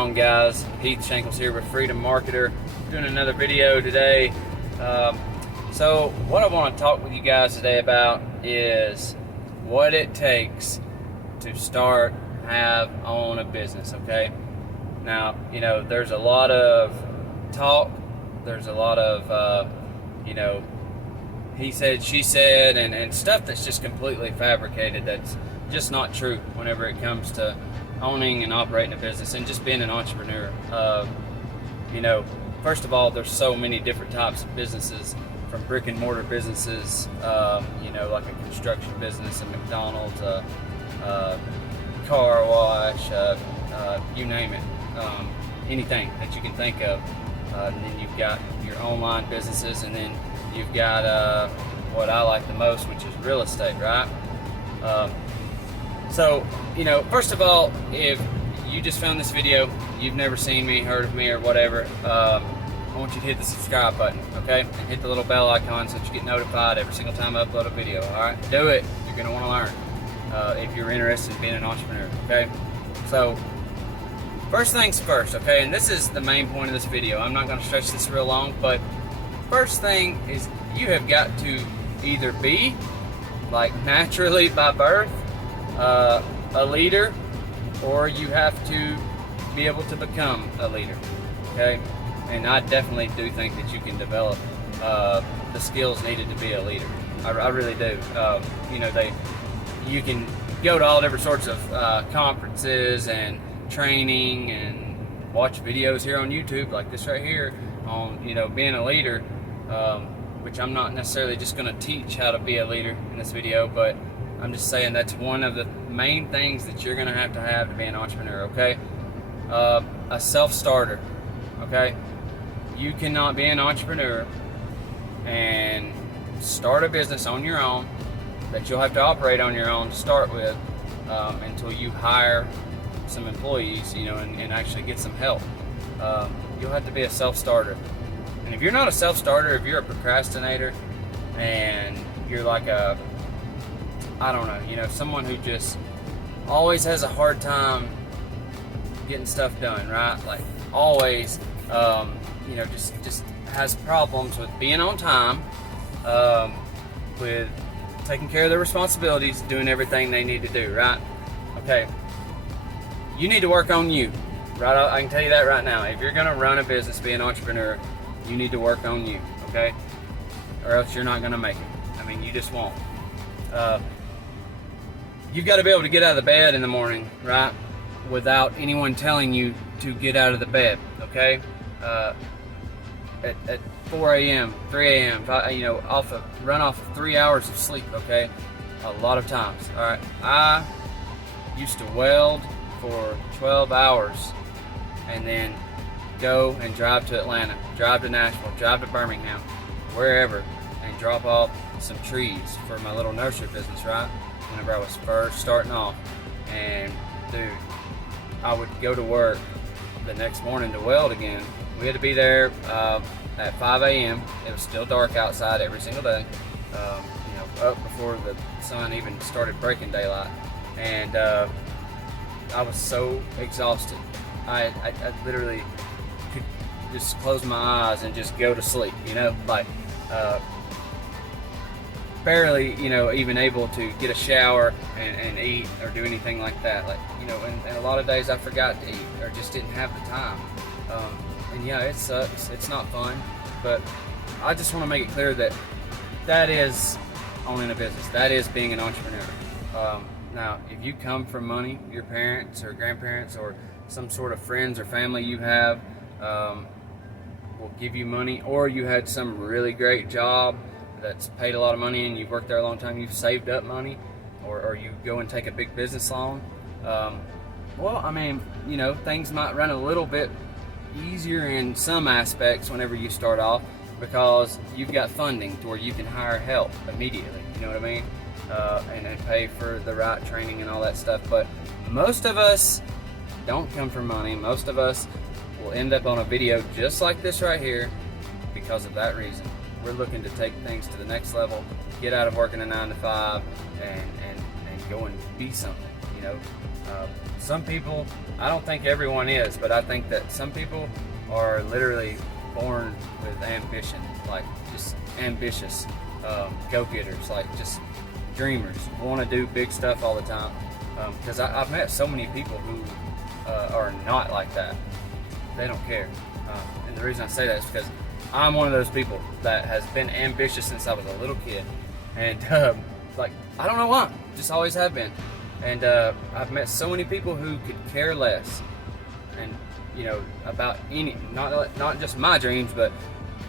on, guys? Heath Shankles here with Freedom Marketer, doing another video today. So what I want to talk with you guys today about is what it takes to start, own a business, okay? Now, there's a lot of talk, there's a lot of, he said, she said, and stuff that's just completely fabricated, that's just not true whenever it comes to owning and operating a business and just being an entrepreneur. First of all, there's so many different types of businesses, from brick and mortar businesses, like a construction business, a McDonald's, car wash, you name it, anything that you can think of. And then you've got your online businesses, and then you've got what I like the most, which is real estate, right? So, first of all, if you just found this video, you've never seen me, heard of me, or whatever, I want you to hit the subscribe button, okay? And hit the little bell icon so that you get notified every single time I upload a video, all right? Do it. You're going to want to learn if you're interested in being an entrepreneur, okay? So, first things first, okay? And this is the main point of this video. I'm not going to stretch this real long, but first thing is you have got to either be, like naturally by birth, a leader, or you have to be able to become a leader, okay? And I definitely do think that you can develop the skills needed to be a leader. I really do. You can go to all different sorts of conferences and training and watch videos here on YouTube, like this right here, on being a leader, which I'm not necessarily just going to teach how to be a leader in this video, but I'm just saying that's one of the main things that you're going to have to be an entrepreneur, okay? A self-starter, okay? You cannot be an entrepreneur and start a business on your own that you'll have to operate on your own to start with until you hire some employees, and actually get some help. You'll have to be a self-starter. And if you're not a self-starter, if you're a procrastinator and you're like someone who just always has a hard time getting stuff done, right? Like always, just has problems with being on time, with taking care of their responsibilities, doing everything they need to do, right? Okay, you need to work on you, right? I can tell you that right now. If you're gonna run a business, be an entrepreneur, you need to work on you, okay? Or else you're not gonna make it. I mean, you just won't. You've got to be able to get out of the bed in the morning, right? Without anyone telling you to get out of the bed, okay? At 4 a.m., 3 a.m., run off of 3 hours of sleep, okay? A lot of times, all right? I used to weld for 12 hours and then go and drive to Atlanta, drive to Nashville, drive to Birmingham, wherever, and drop off some trees for my little nursery business, right? Whenever I was first starting off. And dude, I would go to work the next morning to weld again. We had to be there at 5 a.m. It was still dark outside every single day, up before the sun even started breaking daylight. And I was so exhausted. I literally could just close my eyes and just go to sleep, barely, even able to get a shower and eat or do anything like that. And a lot of days I forgot to eat or just didn't have the time. And yeah, it sucks. It's not fun. But I just want to make it clear that that is owning a business. That is being an entrepreneur. Now, if you come from money, your parents or grandparents or some sort of friends or family you have will give you money, or you had some really great job that's paid a lot of money and you've worked there a long time, you've saved up money, or you go and take a big business loan, things might run a little bit easier in some aspects whenever you start off, because you've got funding to where you can hire help immediately, you know what I mean? And pay for the right training and all that stuff. But most of us don't come from money. Most of us will end up on a video just like this right here because of that reason. We're looking to take things to the next level, get out of working a 9 to 5, and go and be something. You know, some people, I don't think everyone is, but I think that some people are literally born with ambition, like just ambitious go-getters, like just dreamers, want to do big stuff all the time. Because I've met so many people who are not like that. They don't care. And the reason I say that is because I'm one of those people that has been ambitious since I was a little kid. And like, I don't know why, just always have been. And I've met so many people who could care less, and you know, about any, not just my dreams, but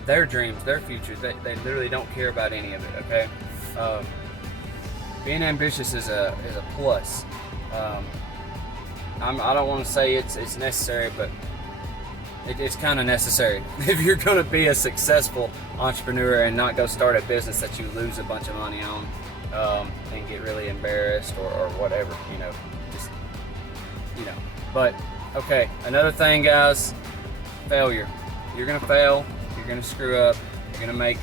their dreams, their future. They literally don't care about any of it. Okay, being ambitious is a plus. I don't want to say it's necessary, but it's kind of necessary if you're going to be a successful entrepreneur and not go start a business that you lose a bunch of money on. And get really embarrassed or whatever, you know, just, you know. But, okay, another thing, guys, failure. You're going to fail, you're going to screw up, you're going to make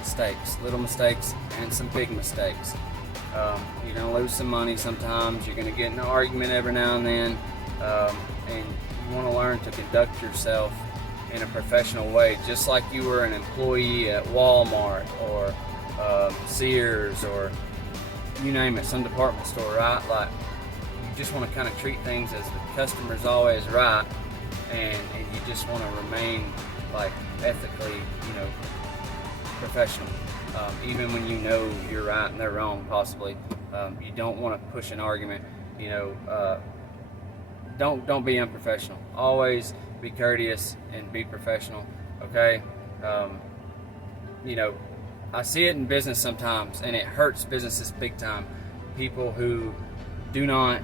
mistakes, little mistakes and some big mistakes. You're going to lose some money sometimes, you're going to get in an argument every now and then, and you want to learn to conduct yourself in a professional way, just like you were an employee at Walmart or Sears, or you name it, some department store, right? Like, you just want to kind of treat things as the customer's always right, and you just want to remain like ethically, you know, professional, even when you know you're right and they're wrong, possibly. You don't want to push an argument, you know. Don't be unprofessional. Always be courteous and be professional. Okay. You know, I see it in business sometimes, and it hurts businesses big time. People who do not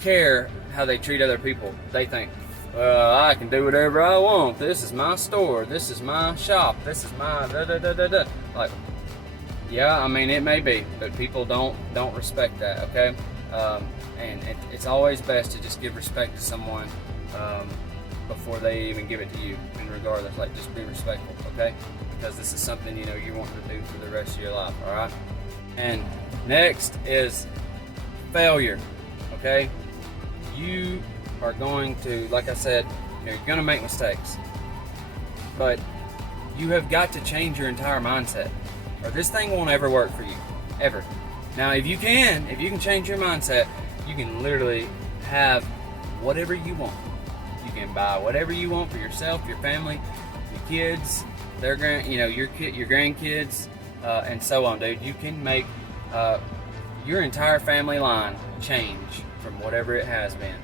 care how they treat other people. They think, well, I can do whatever I want. This is my store. This is my shop. This is my da-da-da-da-da. Like, yeah, I mean, it may be, but people don't respect that, okay? And it's always best to just give respect to someone before they even give it to you, and regardless, like, just be respectful, okay? Because this is something, you know, you want to do for the rest of your life, all right? And next is failure, okay? You are going to, like I said, you're going to make mistakes, but you have got to change your entire mindset, or this thing won't ever work for you, ever. Now, if you can change your mindset, you can literally have whatever you want. You can buy whatever you want for yourself, your family, your kids, your grandkids, and so on, dude. You can make your entire family line change from whatever it has been.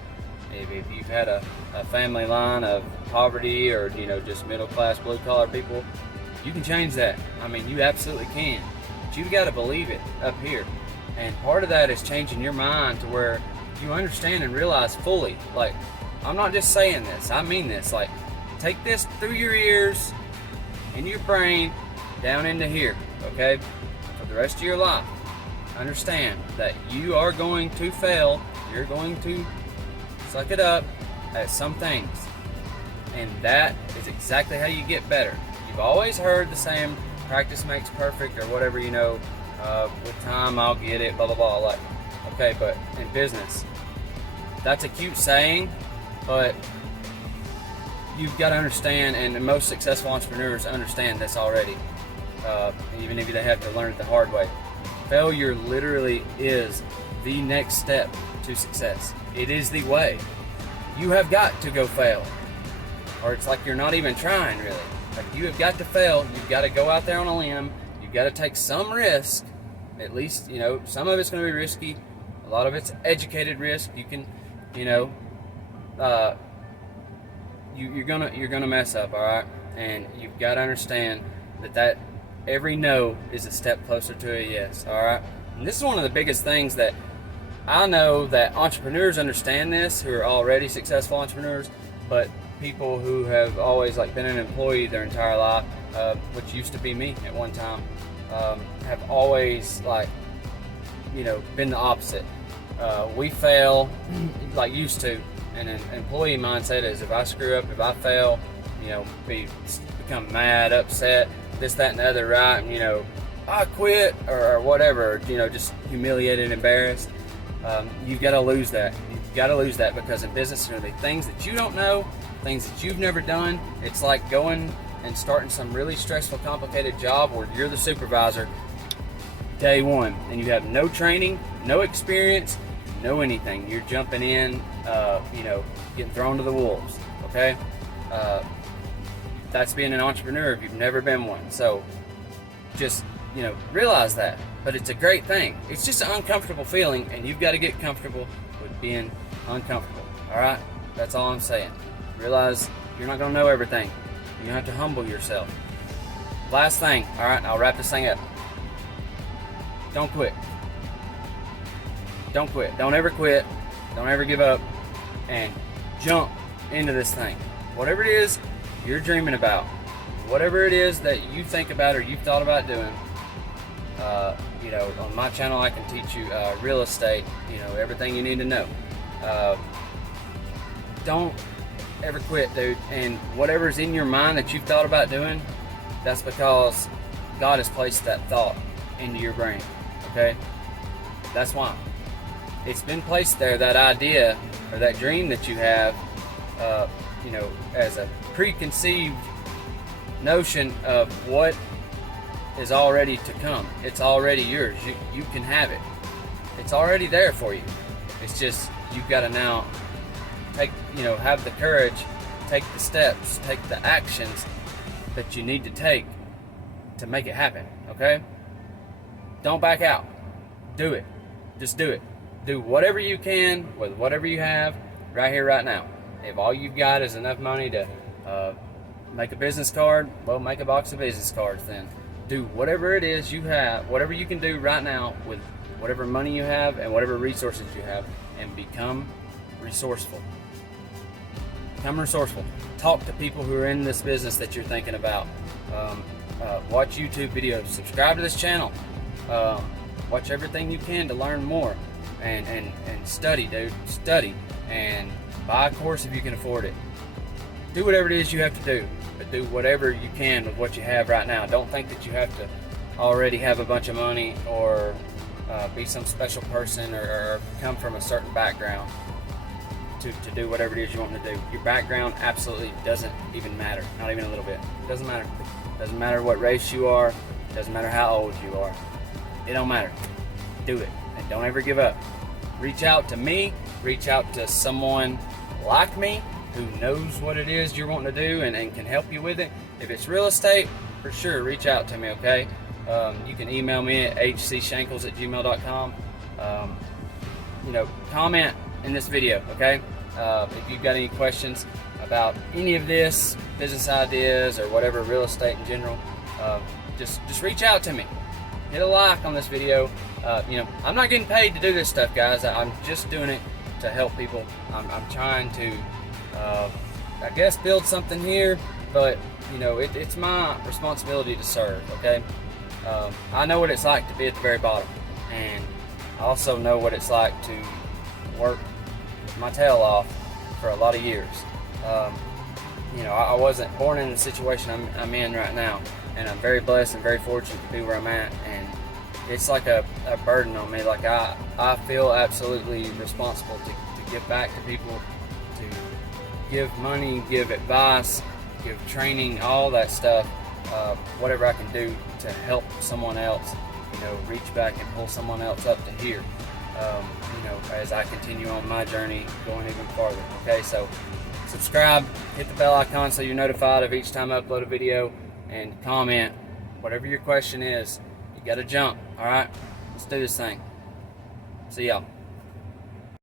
If you've had a family line of poverty, or, you know, just middle class, blue collar people, you can change that. I mean, you absolutely can. But you've got to believe it up here. And part of that is changing your mind to where you understand and realize fully, like, I'm not just saying this, I mean this. Like, take this through your ears, in your brain, down into here, okay? For the rest of your life. Understand that you are going to fail. You're going to suck it up at some things. And that is exactly how you get better. You've always heard the saying, practice makes perfect, or whatever, you know, with time I'll get it, blah, blah, blah. Like, okay, but in business, that's a cute saying, but you've got to understand, and most successful entrepreneurs understand this already, even if they have to learn it the hard way. Failure literally is the next step to success. It is the way. You have got to go fail, or it's like you're not even trying, really. Like, you have got to fail. You've got to go out there on a limb. You've got to take some risk. At least, you know, some of it's going to be risky. A lot of it's educated risk. You can, you know, you're gonna mess up, all right? And you've got to understand that every no is a step closer to a yes, all right? And this is one of the biggest things that I know that entrepreneurs understand this, who are already successful entrepreneurs, but people who have always, like, been an employee their entire life, which used to be me at one time, have always, like, you know, been the opposite. We fail, like, used to, and an employee mindset is, if I screw up, if I fail, you know, become mad, upset, this, that, and the other, right? And, you know, I quit, or whatever, you know, just humiliated, embarrassed. You've got to lose that. You've got to lose that, because in business there are the things that you don't know, things that you've never done. It's like going and starting some really stressful, complicated job where you're the supervisor day one and you have no training, no experience, no anything. You're jumping in, getting thrown to the wolves. Okay, that's being an entrepreneur if you've never been one. So just realize that. But it's a great thing. It's just an uncomfortable feeling, and you've got to get comfortable with being uncomfortable. All right, that's all I'm saying. Realize you're not going to know everything. You have to humble yourself. Last thing, all right, I'll wrap this thing up. Don't quit. Don't quit. Don't ever quit. Don't ever give up, and jump into this thing. Whatever it is you're dreaming about, whatever it is that you think about or you've thought about doing, on my channel I can teach you real estate, everything you need to know. Don't ever quit, dude. And whatever's in your mind that you've thought about doing, that's because God has placed that thought into your brain. Okay? That's why. It's been placed there, that idea or that dream that you have, as a preconceived notion of what is already to come. It's already yours. You can have it. It's already there for you. It's just you've got to now have the courage, take the steps, take the actions that you need to take to make it happen. Okay? Don't back out. Do it. Just do it. Do whatever you can with whatever you have right here, right now. If all you've got is enough money to make a business card, well, make a box of business cards then. Do whatever it is you have, whatever you can do right now with whatever money you have and whatever resources you have, and become resourceful. Become resourceful. Talk to people who are in this business that you're thinking about. Watch YouTube videos. Subscribe to this channel. Watch everything you can to learn more. And study, dude. Study. And buy a course if you can afford it. Do whatever it is you have to do, but do whatever you can with what you have right now. Don't think that you have to already have a bunch of money or be some special person or come from a certain background to do whatever it is you want to do. Your background absolutely doesn't even matter, not even a little bit. It doesn't matter. It doesn't matter what race you are. It doesn't matter how old you are. It don't matter. Do it, and don't ever give up. Reach out to me. Reach out to someone like me who knows what it is you're wanting to do and can help you with it. If it's real estate, for sure, reach out to me, okay? You can email me at hcshankles@gmail.com. Comment in this video, okay? If you've got any questions about any of this, business ideas or whatever, real estate in general, just reach out to me. Hit a like on this video. I'm not getting paid to do this stuff, guys. I'm just doing it to help people. I'm trying to I guess build something here, but it's my responsibility to serve. Okay, I know what it's like to be at the very bottom, and I also know what it's like to work my tail off for a lot of years. I wasn't born in the situation I'm in right now, and I'm very blessed and very fortunate to be where I'm at, and it's like a burden on me. Like I feel absolutely responsible to give back to people, to give money, give advice, give training, all that stuff, whatever I can do to help someone else, reach back and pull someone else up to here, as I continue on my journey going even farther. Okay, so subscribe, hit the bell icon so you're notified of each time I upload a video, and comment whatever your question is. You gotta jump. All right, let's do this thing. See y'all.